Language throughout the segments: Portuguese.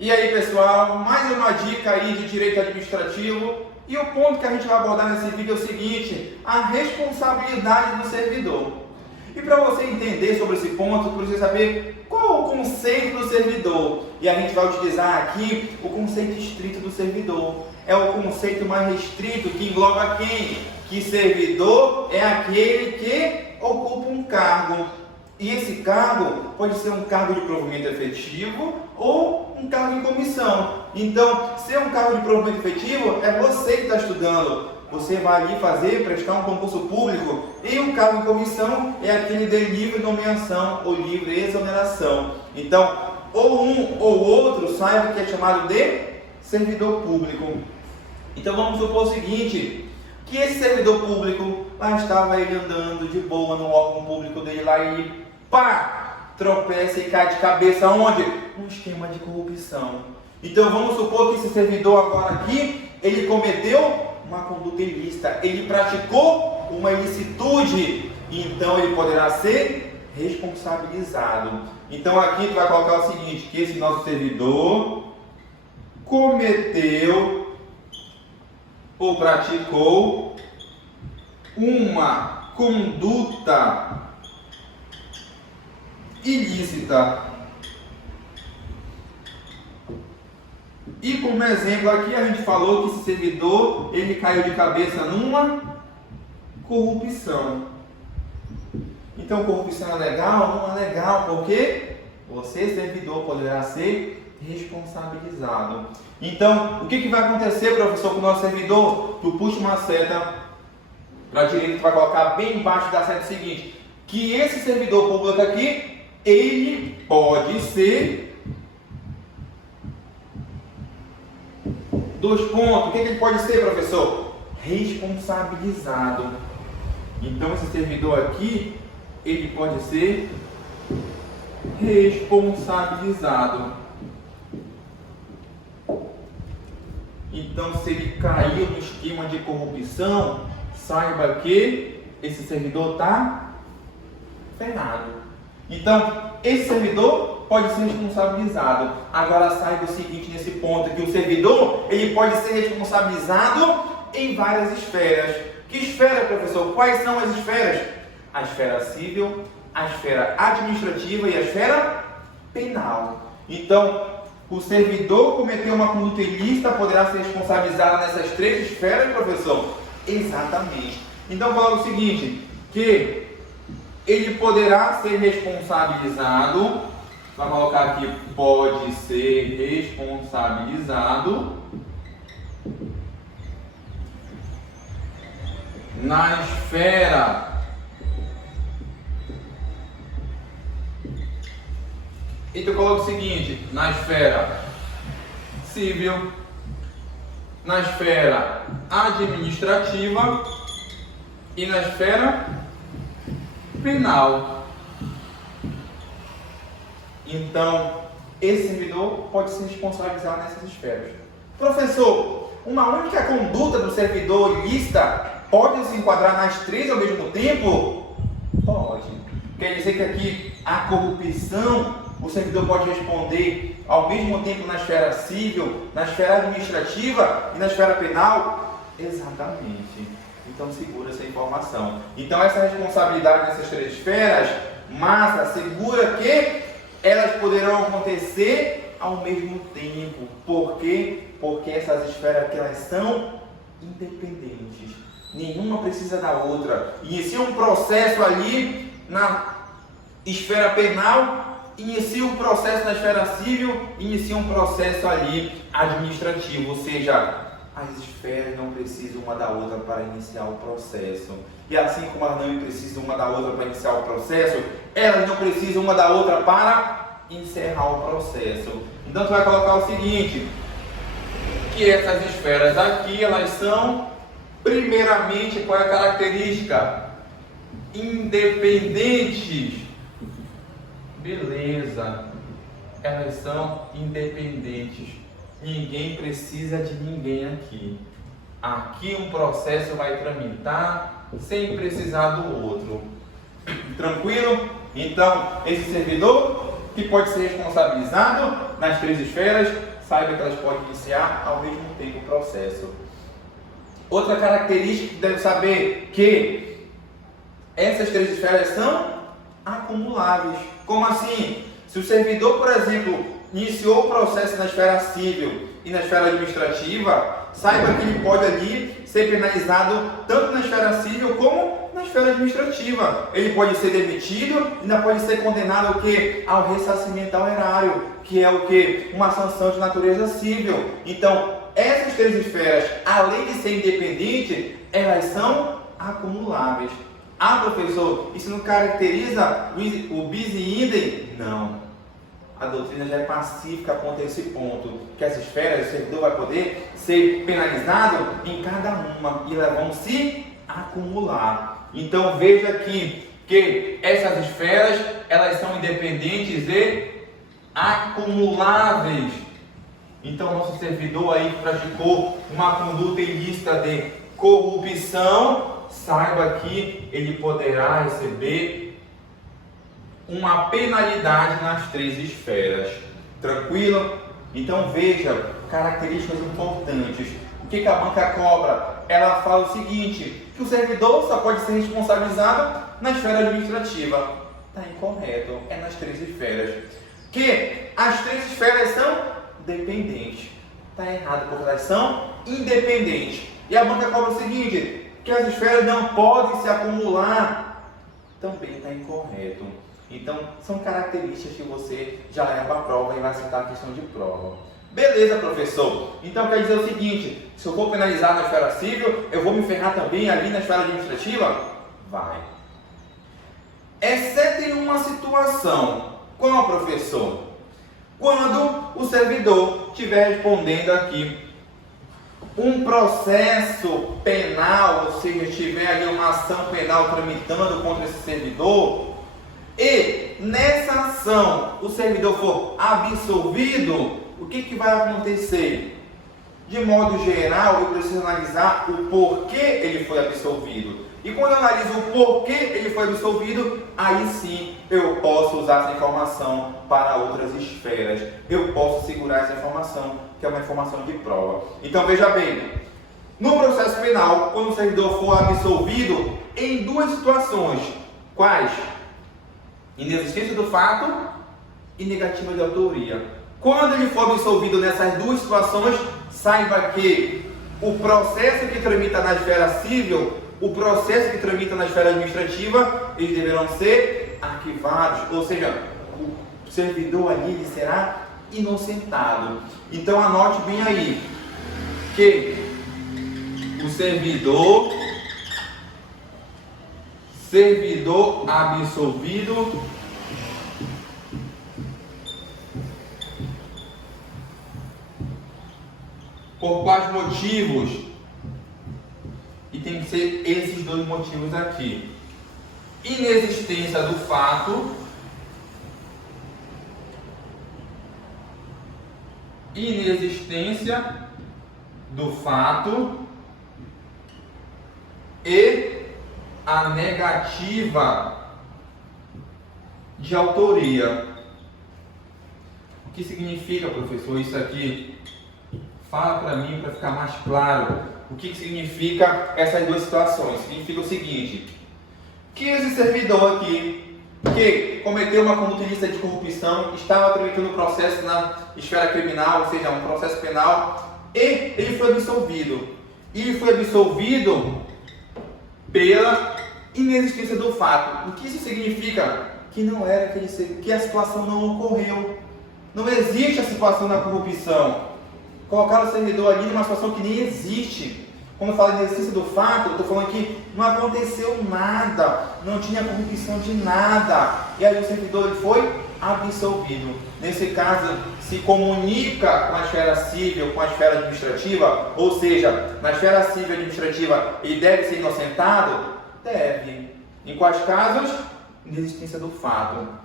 E aí pessoal, mais uma dica aí de direito administrativo. E o ponto que a gente vai abordar nesse vídeo é o seguinte: a responsabilidade do servidor. E para você entender sobre esse ponto, precisa saber qual é o conceito do servidor. E a gente vai utilizar aqui o conceito estrito do servidor. É o conceito mais restrito que engloba quem? Que servidor é aquele que ocupa um cargo. E esse cargo pode ser um cargo de provimento efetivo ou um cargo em comissão. Então, se é um cargo de provimento efetivo, é você que está estudando. Você vai ali prestar um concurso público. E um cargo em comissão é aquele de livre nomeação ou livre exoneração. Então, ou um ou outro saiba que é chamado de servidor público. Então, vamos supor o seguinte: que esse servidor público, lá estava ele andando de boa no órgão público dele lá e pá, tropeça e cai de cabeça onde? Um esquema de corrupção. Então vamos supor que esse servidor agora aqui, ele cometeu uma conduta ilícita, ele praticou uma ilicitude, então ele poderá ser responsabilizado. Então aqui tu vai colocar o seguinte: que esse nosso servidor cometeu ou praticou uma conduta ilícita. E como exemplo aqui a gente falou que esse servidor ele caiu de cabeça numa corrupção. Então corrupção é legal? Não é legal, porque você, servidor, poderá ser responsabilizado. Então, o que vai acontecer, professor, com o nosso servidor? Tu puxa uma seta para a direita, tu vai colocar bem embaixo da seta o seguinte: que esse servidor público aqui, ele pode ser... Dois pontos. O que ele pode ser, professor? Responsabilizado. Então, esse servidor aqui, ele pode ser responsabilizado. Então, se ele caiu no esquema de corrupção, saiba que esse servidor está ferrado. Então, esse servidor pode ser responsabilizado. Agora saiba o seguinte nesse ponto, que o servidor ele pode ser responsabilizado em várias esferas. Que esfera, professor? Quais são as esferas? A esfera civil, a esfera administrativa e a esfera penal. Então, o servidor cometeu uma conduta ilícita, poderá ser responsabilizado nessas três esferas, professor? Exatamente. Então, fala o seguinte, que ele poderá ser responsabilizado, vai colocar aqui, pode ser responsabilizado na esfera então coloca o seguinte: na esfera civil, na esfera administrativa e na esfera penal. Então, esse servidor pode se responsabilizar nessas esferas. Professor, uma única conduta do servidor ilícita pode se enquadrar nas três ao mesmo tempo? Pode. Quer dizer que aqui a corrupção, o servidor pode responder ao mesmo tempo na esfera civil, na esfera administrativa e na esfera penal? Exatamente. Então segura essa informação. Então essa responsabilidade nessas três esferas, massa, segura que elas poderão acontecer ao mesmo tempo. Por quê? Porque essas esferas aqui, elas são independentes. Nenhuma precisa da outra. Inicia um processo ali na esfera penal, inicia um processo na esfera civil, inicia um processo ali administrativo, ou seja, as esferas não precisam uma da outra para iniciar o processo. E assim como elas não precisam uma da outra para iniciar o processo, elas não precisam uma da outra para encerrar o processo. Então tu vai colocar o seguinte, que essas esferas aqui, elas são, primeiramente, qual é a característica? Independentes. Beleza. Elas são independentes. Ninguém precisa de ninguém aqui. Aqui um processo vai tramitar sem precisar do outro. Tranquilo? Então, esse servidor, o que pode ser responsabilizado nas 3 esferas, saiba que elas podem iniciar ao mesmo tempo o processo. Outra característica que deve saber que essas 3 esferas são acumuláveis. Como assim? Se o servidor, por exemplo, iniciou o processo na esfera civil e na esfera administrativa, saiba que ele pode ali ser penalizado tanto na esfera civil como na esfera administrativa. Ele pode ser demitido e ainda pode ser condenado ao quê? Ao ressarcimento ao erário, que é o quê? Uma sanção de natureza civil. Então, essas 3 esferas, além de ser independentes, elas são acumuláveis. Ah, professor, isso não caracteriza o bis in idem? Não. A doutrina já é pacífica quanto a esse ponto, que as esferas, o servidor vai poder ser penalizado em cada uma e elas vão se acumular. Então veja aqui que essas esferas, elas são independentes e acumuláveis. Então nosso servidor aí que praticou uma conduta ilícita de corrupção, saiba que ele poderá receber uma penalidade nas 3 esferas. Tranquilo? Então veja, características importantes. O que a banca cobra? Ela fala o seguinte, que o servidor só pode ser responsabilizado na esfera administrativa. Está incorreto, é nas 3 esferas. Que as 3 esferas são dependentes. Está errado, porque elas são independentes. E a banca cobra o seguinte, que as esferas não podem se acumular. Também está incorreto. Então, são características que você já leva para a prova e vai citar a questão de prova. Beleza, professor? Então, quer dizer o seguinte, se eu for penalizar na esfera civil, eu vou me ferrar também ali na esfera administrativa? Vai. Exceto em uma situação. Qual, professor? Quando o servidor estiver respondendo aqui um processo penal, ou seja, tiver ali uma ação penal tramitando contra esse servidor, e nessa ação o servidor for absolvido, o que vai acontecer? De modo geral, eu preciso analisar o porquê ele foi absolvido. E quando eu analiso o porquê ele foi absolvido, aí sim eu posso usar essa informação para outras esferas. Eu posso segurar essa informação, que é uma informação de prova. Então veja bem, no processo penal, quando o servidor for absolvido, em 2 situações. Quais? Inexistência do fato e negativa de autoria. Quando ele for absolvido nessas 2 situações, saiba que o processo que tramita na esfera civil, o processo que tramita na esfera administrativa, eles deverão ser arquivados, ou seja, o servidor ali ele será inocentado. Então anote bem aí que o servidor absolvido por quais motivos? E tem que ser esses 2 motivos aqui: inexistência do fato, e a negativa de autoria. O que significa, professor, isso aqui? Fala para mim, para ficar mais claro, o que significa essas 2 situações. Significa o seguinte, que esse servidor aqui, que cometeu uma conduta ilícita de corrupção, estava tramitando um processo na esfera criminal, ou seja, um processo penal, e ele foi absolvido. E ele foi absolvido pela inexistência do fato. O que isso significa? Que não era aquele, que a situação não ocorreu. Não existe a situação da corrupção. Colocaram o servidor ali numa situação que nem existe. Quando eu falo em inexistência do fato, eu estou falando que não aconteceu nada, não tinha corrupção de nada. E aí o servidor ele foi absolvido. Nesse caso, se comunica com a esfera civil, com a esfera administrativa, ou seja, na esfera civil e administrativa, ele deve ser inocentado? Deve. Em quais casos? Inexistência do fato.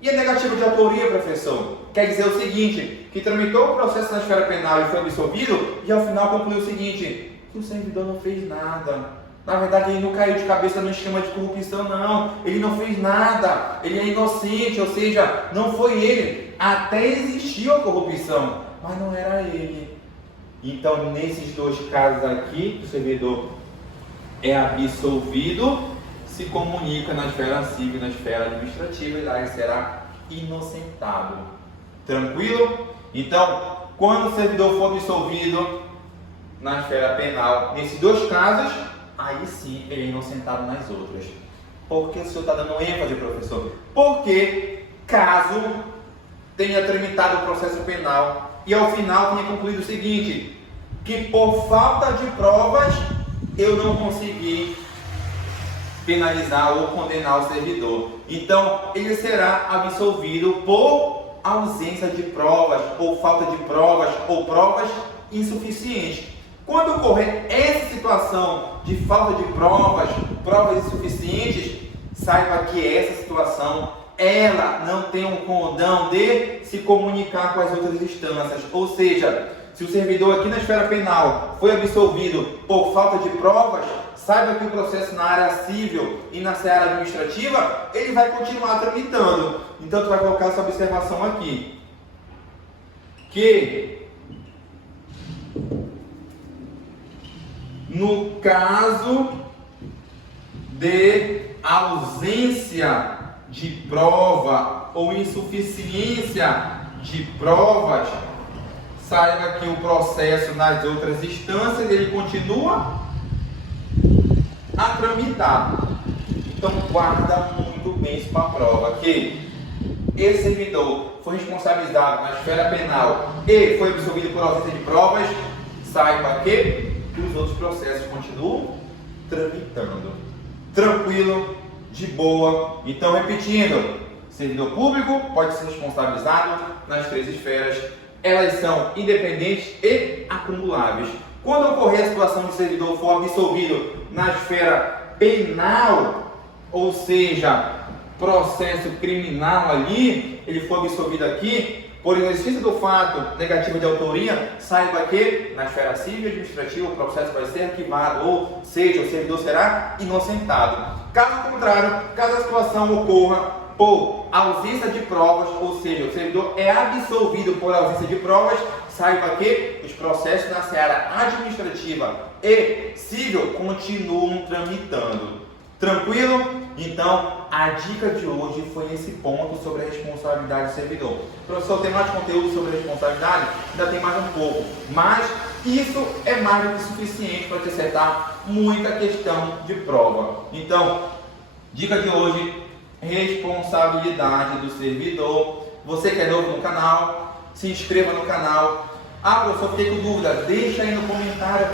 E a negativa de autoria, professor? Quer dizer o seguinte, que tramitou o processo na esfera penal e foi absolvido, e ao final concluiu o seguinte, que o servidor não fez nada, Na verdade, ele não caiu de cabeça no esquema de corrupção, não. Ele não fez nada. Ele é inocente, ou seja, não foi ele. Até existiu a corrupção, mas não era ele. Então, nesses dois casos aqui, o servidor é absolvido, se comunica na esfera civil e na esfera administrativa, e lá ele será inocentado. Tranquilo? Então, quando o servidor for absolvido na esfera penal, nesses dois casos, aí sim ele é inocentado nas outras. Por que o senhor está dando ênfase, professor? Porque caso tenha tramitado o processo penal e ao final tenha concluído o seguinte, que por falta de provas eu não consegui penalizar ou condenar o servidor. Então, ele será absolvido por ausência de provas, ou falta de provas, ou provas insuficientes. Quando ocorrer essa situação de falta de provas, provas insuficientes, saiba que essa situação, ela não tem um condão de se comunicar com as outras instâncias. Ou seja, se o servidor aqui na esfera penal foi absolvido por falta de provas, saiba que o processo na área civil e na seara administrativa, ele vai continuar tramitando. Então, tu vai colocar essa observação aqui. Que, no caso de ausência de prova ou insuficiência de provas, saiba que o processo nas outras instâncias, ele continua a tramitar. Então guarda muito bem isso para a prova, que esse servidor foi responsabilizado na esfera penal e foi absolvido por ausência de provas, saiba que os outros processos continuam tramitando. Tranquilo, de boa. Então, repetindo, servidor público pode ser responsabilizado nas três esferas. Elas são independentes e acumuláveis. Quando ocorrer a situação de servidor for absolvido na esfera penal, ou seja, processo criminal ali, ele for absolvido aqui, por existência do fato negativo de autoria, saiba que na esfera civil e administrativa o processo vai ser arquivado, ou seja, o servidor será inocentado. Caso contrário, caso a situação ocorra por ausência de provas, ou seja, o servidor é absolvido por ausência de provas, saiba que os processos na seara administrativa e civil continuam tramitando. Tranquilo? Então, a dica de hoje foi esse ponto sobre a responsabilidade do servidor. Professor, tem mais conteúdo sobre a responsabilidade? Ainda tem mais um pouco, mas isso é mais do que suficiente para te acertar muita questão de prova. Então, dica de hoje, responsabilidade do servidor. Você que é novo no canal, se inscreva no canal. Ah, professor, fiquei com dúvida, deixa aí no comentário.